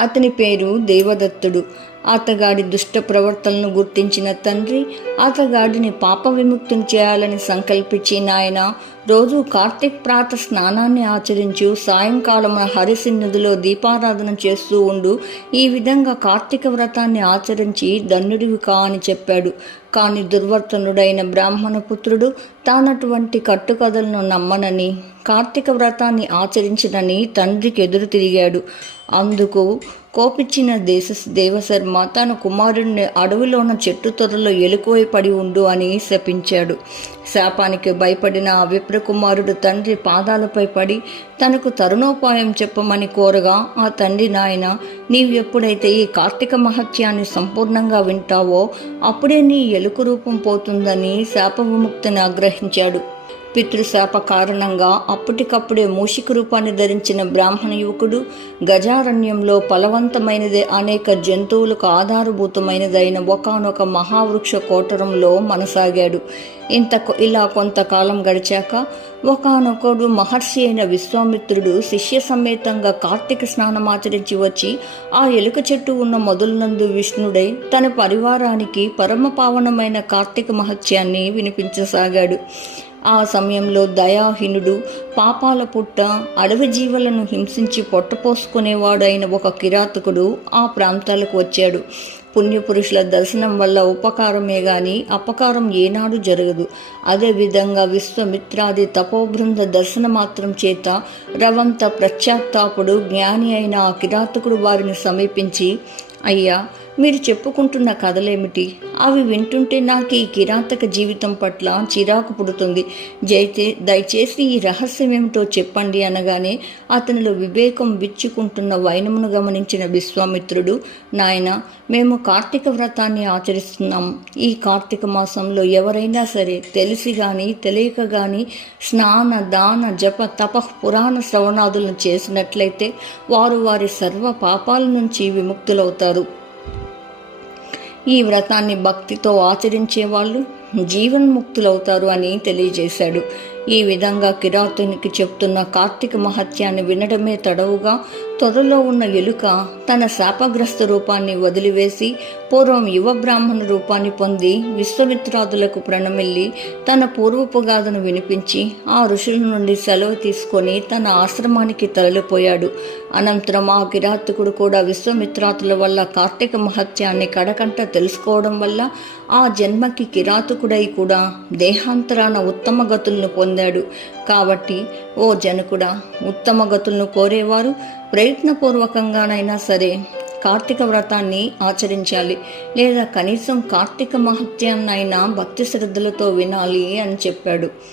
అతని పేరు దేవదత్తుడు. అతగాడి దుష్ట ప్రవర్తనను గుర్తించిన తండ్రి అతగాడిని పాప విముక్తిని చేయాలని సంకల్పించి నాయన రోజు కార్తీక్ ప్రాత స్నానాన్ని ఆచరించు సాయంకాలమున నదిలో దీపారాధన చేస్తూ ఉండు. ఈ విధంగా కార్తీక వ్రతాన్ని ఆచరించి ధన్యుడివి కా అని చెప్పాడు. కాని దుర్వర్తనుడైన బ్రాహ్మణ పుత్రుడు తానటువంటి కట్టుకథలను నమ్మనని కార్తీక వ్రతాన్ని ఆచరించనని తండ్రికి ఎదురు తిరిగాడు. అందుకు కోపించిన దేశ దేవశర్మ తన కుమారుడిని అడవిలోన చెట్టు తొర్రలో ఎలుకోయి పడి ఉండు అని శపించాడు. శాపానికి భయపడిన ఆ విప్రకుమారుడు తండ్రి పాదాలపై పడి తనకు తరుణోపాయం చెప్పమని కోరగా ఆ తండ్రి నాయన నీవు ఎప్పుడైతే ఈ కార్తీక మహత్యాన్ని సంపూర్ణంగా వింటావో అప్పుడే నీ ఎలుక రూపం పోతుందని శాప విముక్తిని ఆగ్రహించాడు. పితృశాప కారణంగా అప్పటికప్పుడే మూషిక రూపాన్ని ధరించిన బ్రాహ్మణ యువకుడు గజారణ్యంలో ఫలవంతమైనదే అనేక జంతువులకు ఆధారభూతమైనదైన ఒకనొక మహావృక్ష కోటరంలో మనసాగాడు. ఇంత ఇలా కొంతకాలం గడిచాక ఒకనొకడు మహర్షి అయిన విశ్వామిత్రుడు శిష్య సమేతంగా కార్తీక స్నానమాచరించి వచ్చి ఆ ఎలుక చెట్టు ఉన్న మొదలునందు విష్ణుడై తన పరివారానికి పరమ పావనమైన కార్తీక మహత్యాన్ని వినిపించసాగాడు. ఆ సమయంలో దయాహీనుడు పాపాల పుట్ట అడవి జీవులను హింసించి పొట్టపోసుకునేవాడైన ఒక కిరాతకుడు ఆ ప్రాంతాలకు వచ్చాడు. పుణ్యపురుషుల దర్శనం వల్ల ఉపకారమే గాని అపకారం ఏనాడు జరగదు. అదేవిధంగా విశ్వమిత్రాది తపోబృంద దర్శన మాత్రం చేత రవంత ప్రత్యాత్తాపుడు జ్ఞాని అయిన ఆ కిరాతకుడు వారిని సమీపించి అయ్యా మీరు చెప్పుకుంటున్న కథలేమిటి? అవి వింటుంటే నాకు ఈ కిరాతక జీవితం పట్ల చిరాకు పుడుతుంది. జైతే దయచేసి ఈ రహస్యం ఏమిటో చెప్పండి అనగానే అతనిలో వివేకం విచ్చుకుంటున్న వైనమును గమనించిన విశ్వామిత్రుడు నాయన మేము కార్తీక వ్రతాన్ని ఆచరిస్తున్నాం. ఈ కార్తీక మాసంలో ఎవరైనా సరే తెలిసి కానీ తెలియక కానీ స్నాన దాన జప తప పురాణ శ్రవణాదులను చేసినట్లయితే వారు వారి సర్వ పాపాల నుంచి విముక్తులవుతారు. ఈ వ్రతాన్ని భక్తితో ఆచరించే వాళ్ళు జీవన్ముక్తులవుతారు అని తెలియజేశాడు. ఈ విధంగా కిరాతునికి చెప్తున్న కార్తీక మహత్యాన్ని వినడమే తడవుగా త్వరలో ఉన్న ఎలుక తన శాపగ్రస్త రూపాన్ని వదిలివేసి పూర్వం యువ బ్రాహ్మణ రూపాన్ని పొంది విశ్వమిత్రాదులకు ప్రణమిల్లి తన పూర్వపు గాథను వినిపించి ఆ ఋషుల నుండి సెలవు తీసుకొని తన ఆశ్రమానికి తరలిపోయాడు. అనంతరం ఆ కిరాతకుడు కూడా విశ్వమిత్రాతుల వల్ల కార్తీక మహత్యాన్ని కడకంట తెలుసుకోవడం వల్ల ఆ జన్మకి కిరాతకుడై కూడా దేహాంతరాన ఉత్తమ గతులను పొందాడు. కాబట్టి ఓ జనకుడా ఉత్తమ గతులను కోరేవారు ప్రయత్నపూర్వకంగానైనా సరే కార్తీక వ్రతాన్ని ఆచరించాలి. లేదా కనీసం కార్తీక మహత్యాన్నైనా భక్తి శ్రద్ధలతో వినాలి అని చెప్పాడు.